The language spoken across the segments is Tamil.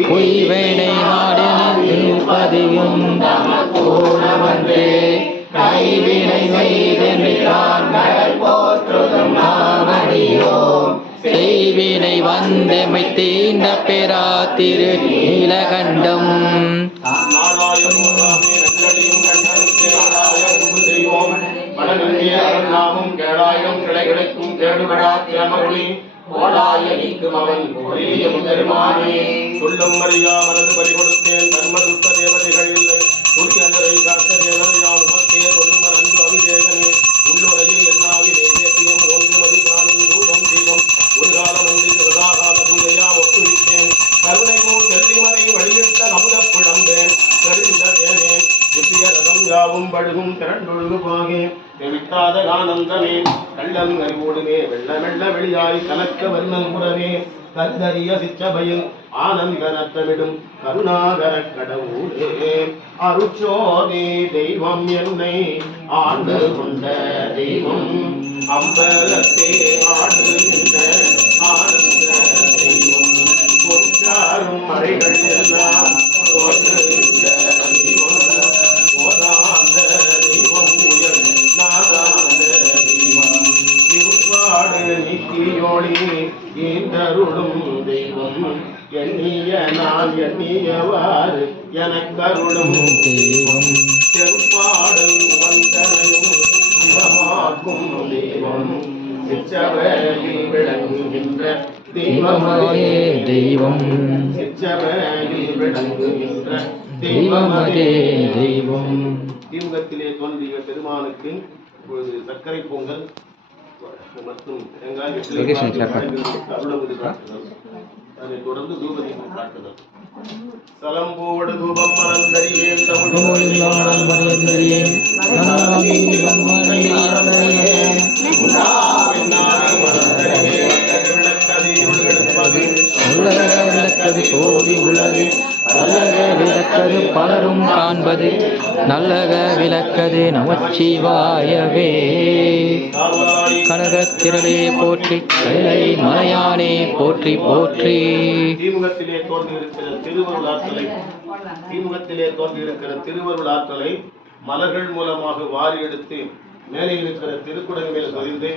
நாடவல்ல மதுவன்மானே ஞான சம்பந்தன் சொன்ன பாடல் பத்தும் பாடுவல்லால் பாதி பாடல் பதியும் கைவினை போற்றுதும் செய்வினை வந்தமை தீண்ட பெறா திரு நீலகண்டம். நாடாயம் கிளைகளுக்கும் கேடுபடா திறமொழி கோடாய அவன் பெருமானே சொல்லும் மரியா மனது பறி கொடுத்தேன் கர்ம துட்ட தேவதைகள் இல்லை. சூரியனரை காத்த தேவதையாம் உமக்கே தொழுமர் அன்பு அபிஷேகனே உள்ளுரையில் என்னாவி நைவேத்தியம் ஓங்குமதி பிராணம் ரூபம் தீபம் ஒரு காலம் அன்றி சதாகால பூஜையா ஒப்புவித்தேன். கருணை மூர் செல்லிமலை வழியிட்ட நமுத புழம்பேன் தெளிந்த தேனேன் திவ்ய ரதம் யாவும் படுகும் திரண்டொழுகு பாகே. தெவிட்டாத ஆனந்தமே கள்ளம் அறிவோடுமே வெள்ள வெள்ள வெளியாய் கலக்க வர்ணன் புறமே. கத்தறிய சிச்சபையில் ஆனந்த நத்தமிடும் கருணாகர கடவுளே அருச்சோதி தெய்வம் என்னை ஆண்டு கொண்ட தெய்வம். அம்பலத்தே ஆடுகின்ற சிவமாக்கும் தெய்வம் சிச்சவையில் விளங்குகின்ற தெய்வமதே. தெய்வம். சிச்சவையில் விளங்குகின்ற தெய்வமதே. தெய்வம். தீமுகத்திலே தோன்றிய பெருமானுக்கு இப்பொழுது சர்க்கரை பொங்கல் மற்றும் தொடர்ந்து தூபதீபம் காட்டுதல். சலம்போடு தூபம் மறந்தறியேன் விளக்கது நல்லக விளக்கது நமச்சிவாயவே. கனகத்திரளே போற்றி கைலை மலையானே போற்றி போற்றி. தீமுகத்திலே தோன்றியிருக்கிற திருவருள் ஆற்றலை தீமுகத்திலே தோன்றியிருக்கிற திருவருள் ஆற்றலை மலர்கள் மூலமாக வாரி எடுத்து மேலே இருக்கிற திருக்குடங்கள் மேல் சொரிந்து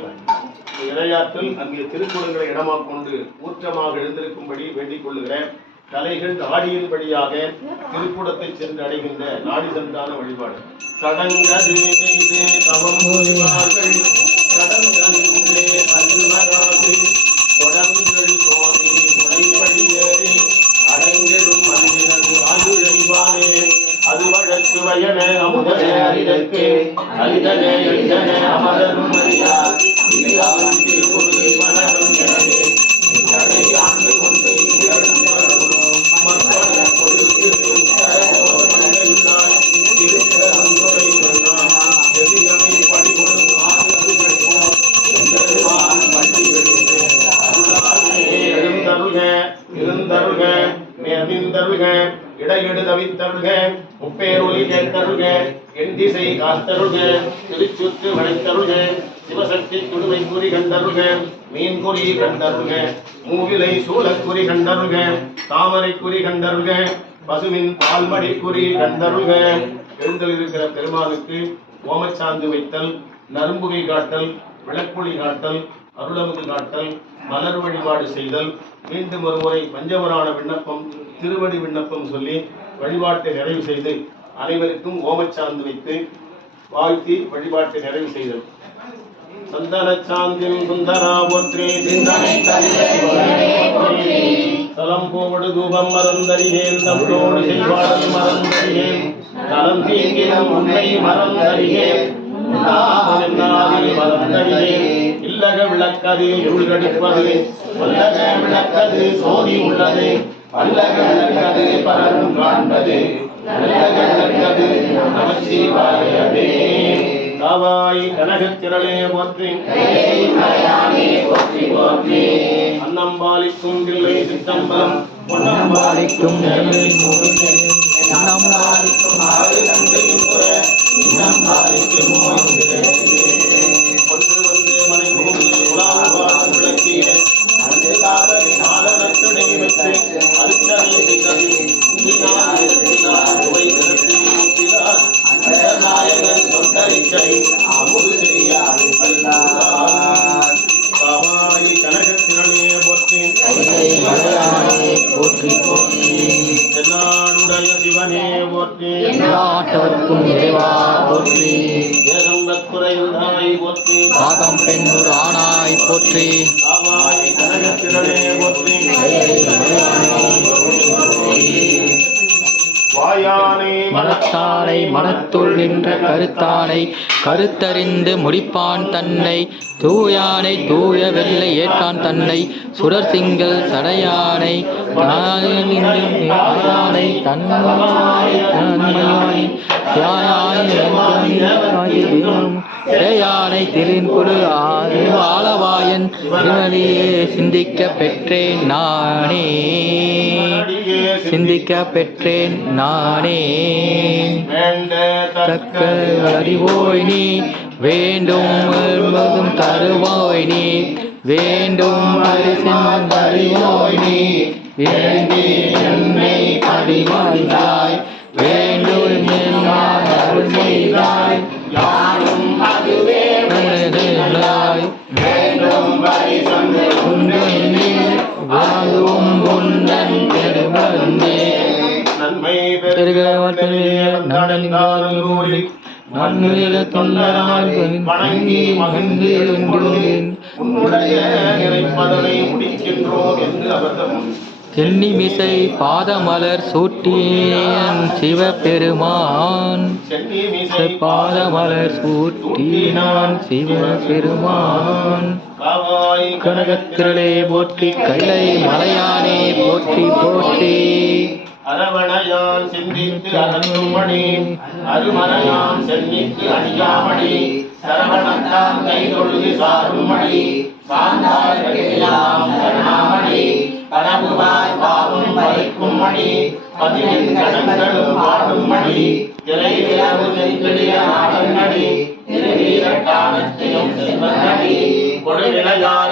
இரையாற்றல் அங்கே திருக்குடங்களை இடமாக கொண்டு ஊற்றமாக எழுந்திருக்கும்படி வேண்டிக் கொள்ளுகிறேன். கலைகள் ஆடியின்படியாக திருக்குடத்தை சென்று அடைகின்ற நாடி சென்றான வழிபாடு. சடங்கது தவம் புரிவார்கள். கண்டருக மீன் குறி கண்டருக மூவிலை சூழக்குறி கண்டருக தாமரை குறி கண்டருக பசுவின் பால்மடி குறி கண்டருக எழுந்தளிருக்கிற பெருமானுக்கு ஓமச்சாந்து வைத்தல் நரும்புகை காட்டல் விளக்குழி காட்டல் அருளமுது காட்டல் மலர் வழிபாடு செய்தல் மீண்டும் ஒருமுறை பஞ்சவரான விண்ணப்பம் திருவடி விண்ணப்பம் சொல்லி வழிபாட்டை நிறைவு செய்து அனைவருக்கும் ஓமச்சாந்து வைத்து வாழ்த்தி வழிபாட்டை நிறைவு செய்தல். சந்தன சாந்தில் சுந்தரா போற்றி சிந்தனை தலம் போடு தூபம் மறந்தறியேன் தம்போடு செய்வாடல் மறந்தறியேன். தலம் தீங்கினம் உன்னை மறந்தறியேன். உண்ணாமல் இல்லக விளக்கது இருள்கடிப்பது உள்ளக விளக்கது சோதி உள்ளது. பல்லக விளக்கது பலரும் காண்பது நல்லக விளக்கது நமசிவாயதே காவாய் கனகத்திரளே போற்றி. அன்னம் பாலிக்கும் தில்லை சித்தம்பரம் பொன்னம் பாலிக்கும் அன்னம் பாலிக்கும் ஆறு தந்தையும் புற இன்னம்பாலிக்கும் கொண்டு நாயகன் தொண்டரிச்சை அமுது செய்யார் காவாய் கனகத்திரளே போற்றி போற்றி போற்றி தென்னாடுடைய சிவனே போற்றி நாட்டவர்க்கும் இறைவா போற்றி ஏகம்பத்துறையுண்டாய் போற்றி பாகம் ஆனாய் போற்றி. மனத்துள் நின்ற கருத்தானை கருத்தறிந்து முடிப்பான் தன்னை. தூயானை தூய வெள்ளை ஏற்றான் தன்னை. சுடர் சிங்கள் சடையானை தன்னை. தன்னை. தன்மையாய் தியாயானை ஆளவாயன் திருமதியே சிந்திக்க பெற்றேன் நானே. சிந்திக்க பெற்றேன் நானே. தக்க அறிவோய் நீ வேண்டும் முழுவதும் தருவோய் நீ வேண்டும் பரிசின் அறிவோய் நீ வேண்டி என்னை அறிவாய் நன்னில தொல்லரால் வணங்கி மகிழ்ந்து உன்னுடைய நினைப்பதனை முடிக்கின்றோம் என்று தென்னிமிசை பாதமலர் சூட்டியன் சிவபெருமான். பாதமலர் சூட்டினான் சிவபெருமான். கனகத்திரளே போற்றி கைலை மலையானே போற்றி போற்றி. அரவணையான் சிந்தித்து அகற்றுமணி அருமறையான் சென்னித்து அணியாமணி சரவணத்தான் கை தொழுது சாருமணி சாந்தாரெல்லாம் சரணாமணி கனவுவாய் பாடும் படைக்கும் மணி பதினெண் கடன்களும் பாடும் மணி திரை விரவு செஞ்செடிய ஆடங்கடி திருவீரட்டானத்தையும்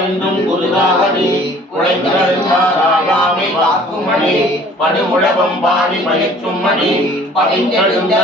என்றும் குருதாவடி மணி படுமுழவம் பாடி பயற்றும் மணி பதிந்தெழுந்த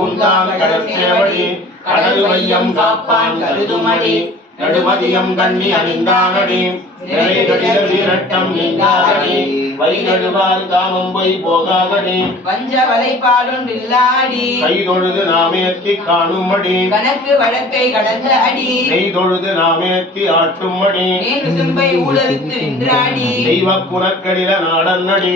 உண்டான கடற்சேவடி கடல் வையம் காப்பான் கருதுமணி நடுமதியம் கண்ணி அணிந்தாரடி நிறைகடில வீரட்டம் நீங்காதடி வைகடுவார் காமம் பொய் போகாதடி. வஞ்ச வலைப்பாடும் வில்லாடி கை தொழுது நாமேத்தி காணுமடி. கணக்கு வழக்கை கடந்த அடி. நெய் தொழுது நாமேத்தி நேரு செம்பை ஊழலுக்கு நின்றாடி. தெய்வ புறக்கடில நாடன்னடி.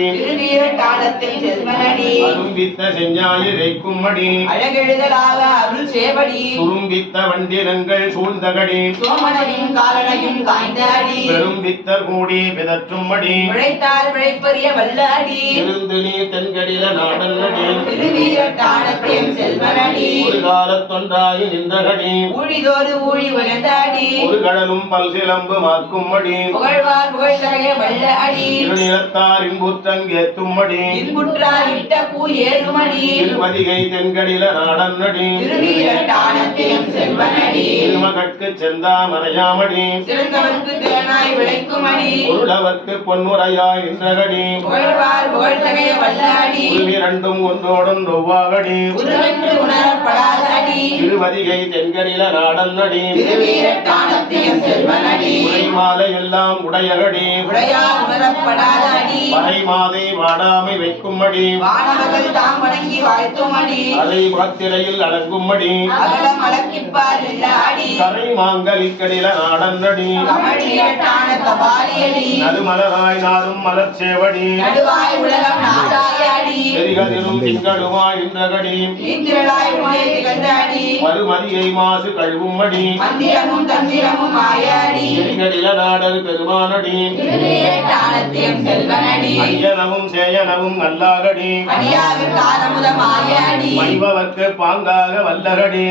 செல்வனடி. அரும்பித்த செஞ்ஞாயிரைக்கும் மடி அழகெழுதலாக அருள் சேவடி. சுரும்பித்த வண்டிரங்கள் சூழ்ந்தகடி. சோமனின் காலனையும் காய்ந்த அடி பெரும்பித்தர் கூடி பிதற்றும் மடி உழைத்தால் பிழைப்பறிய வல்ல அடி இருந்து நீ தென்கடில நாடன்னடி திருநீர காலத்தில் செல்வனடி. ஒரு காலத்தொன்றாய் நின்றகடி ஊழிதோறு ஊழி உயர்ந்த அடி ஒரு கடலும் பல்சிலம்பு மாக்கும் மடி புகழ்வார் புகழ்தகைய வல்ல அடி திருநிலத்தார் இன்புற்றங்கேத்தும் மடி இன்புற்றார் இட்ட பூ ஏறுமடி. திருமதிகை தென்கடில நாடன்னடி. திருநீர காலத்தில் செல்வனடி. திருமகட்கு செந்தாமரையாமடி. சிறந்தவர்க்கு திறனாய் விளைக்கும் அடி பொருளவர்க்கு பொன்முறையாய் நின்றகடி வல்லாடி. இரண்டும் ஒன்றோடொன்று ஒவ்வாகடி திருவதிகை காலத்தில் செல்வனடி. உரை மாலை எல்லாம் உடையகடி. வரை மாதை வாடாமை வைக்கும்படி அலை மாத்திரையில் அடங்கும்படி கரை மாங்கலிக்கடில நாடன்னடி கமழிய தான கபாலியடி நடுமலராய் மலர்ச்சேவடி நடுவாய் உலகம் நாடாயடி செரிகதிரும் திங்களுமாய் இன்றகடி நீந்திரளாய் உடைய திகழ்ந்தாடி மறுமதியை மாசு கழுவும் மடி மந்திரமும் தந்திரமும் மாயாடி எரிகடில நாடர் பெருமானடி. செல்வனடி. ஐயனவும் சேயனவும் நல்லாகடி. அடியாக மைபவர்க்கு பாங்காக வல்லகடி.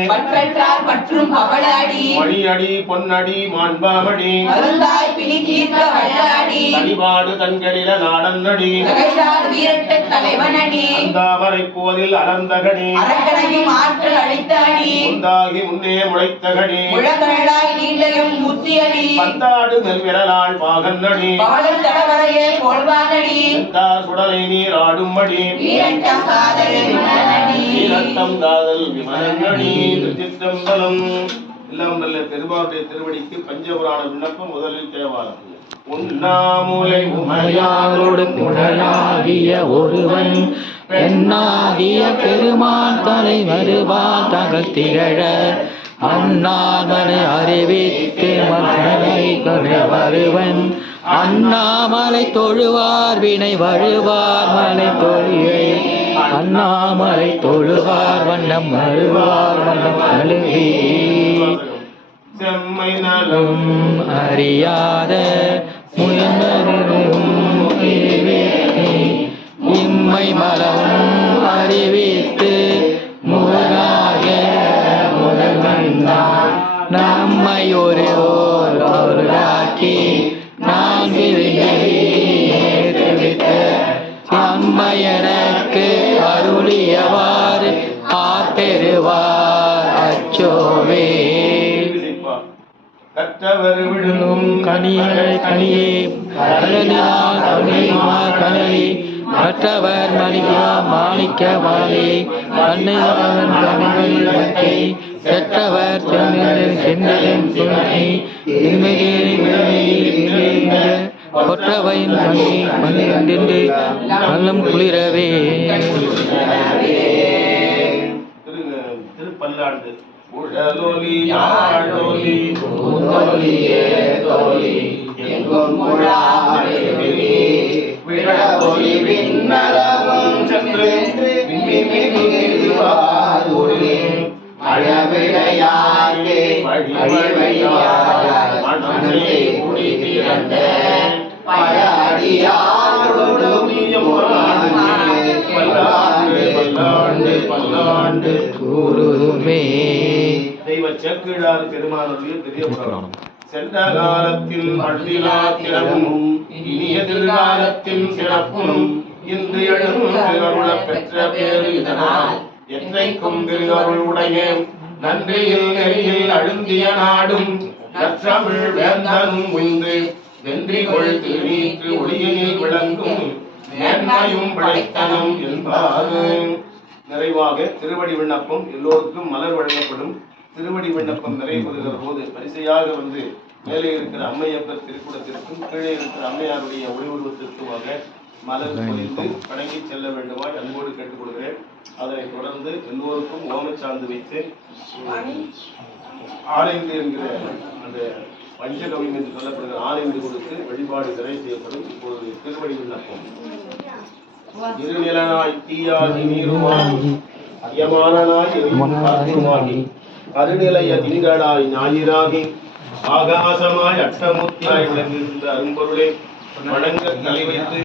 பற்றும் பவளாடி மணியடி பொன்னடி மாண்பாமடி. மருந்தாய் பிணி தீர்க்க வல்லாடி தனிபாடு தன்களில தலைவனடி. அந்தாமரை போதில் அலர்ந்தகடி முந்தாகி முன்னே முளைத்தகடி. தடவரையே போல்வானடி செந்தார் சுடலை நீர் ஆடும்படி. வீரட்டம் காதலில் மன்னனடி ரத்தம் காதல் விமலங்கடி திருச்சிற்றம்பலம். எல்லாம் நல்ல பெருமாளுடைய திருவடிக்கு பஞ்சபுராண விண்ணப்பம் முதலில் தேவாரம். உண்ணாமுலை உமையாரோடு உமையாரோடு ஒருவன் பெண்ணாகிய பெருமான் தலை வருவான் தகல் திகழ. அண்ணாமலை அறிவித்து மகனை கொலை வருவன் அண்ணாமலை தொழுவார் வினை வழுவார் மலை தொழிலை. அண்ணாமலை தொழுவார் வண்ணம் வருவார் வண்ணம் கழுவி செம்மை நலம் அறியாத முயன்றும் இம்மை மலம் அறிவித்து முருகாக முருகன்னார் நம்மை ஒரு கற்றவர் விழுந்தும் விழும் கனியே கனியே. கடலினால் கனிமா கனலி மற்றவர் மணியா மாணிக்க வாழே கண்ணையாளன் கனிகள் வக்கை. பெற்றவர் சென்னில் சென்னின் துணை. கொற்றவையின் கண்ணி பன்னிரண்டு நல்லம் குளிரவே. திருப்பல்லாண்டு உடலொலி யாழொலி ஊனொலியே தோழி எங்கும் முழாமெழுவி விழவொலி விண்ணலவும் சென்று வழிவழியாய் மனசை குடி பிறந்த பல அடியாரோடும் செக்கிழார் பெருமானுடைய பெரிய புராணம். சென்ற காலத்தில் பள்ளிலா திறமும் இனிய திருகாலத்தின் சிறப்பும் இன்று எழும் திருவருள பெற்ற பேரு இதனால். என்றைக்கும் திருவருள் உடைய நன்றியில் நெறியில் அழுந்திய நாடும் நற்றமிழ் வேந்தனும் உய்ந்து வென்றிகொள் திருநீற்று ஒளியினில் விளங்கும் மேன்மையும் படைத்தனம் என்பாரு நிறைவாக திருவடி விண்ணப்பம் எல்லோருக்கும் மலர் வழங்கப்படும் திருவடி விண்ணப்பம் நிறைவேறுகிற போது வரிசையாக வந்து மேலே இருக்கிற அம்மையப்பர் திருக்கூடத்திற்கும் கீழே இருக்கிற அம்மையாருடைய ஒளிவுருவத்திற்குமாக மலர் பொழிந்து வணங்கி செல்ல வேண்டுமாய் அன்போடு கேட்டுக்கொள்கிறேன். அதனைத் தொடர்ந்து எல்லோருக்கும் ஓமச்சாந்து வைத்து ஆரைந்து என்கிற அந்த பஞ்சகவியம் என்று சொல்லப்படுகிற ஆரைந்து கொடுத்து வழிபாடு நிறைவு செய்யப்படும். இப்பொழுது திருவடி விண்ணப்பம் இருநிலனாய் தீயாகி நீருமாகி அயமானனாய் காற்றுமாகி அருநிலைய திங்களாய் ஞாயிறாகி ஆகாசமாய் அட்டமுத்தியாய் விளங்குகின்ற அரும்பொருளே வணங்க தலை வைத்து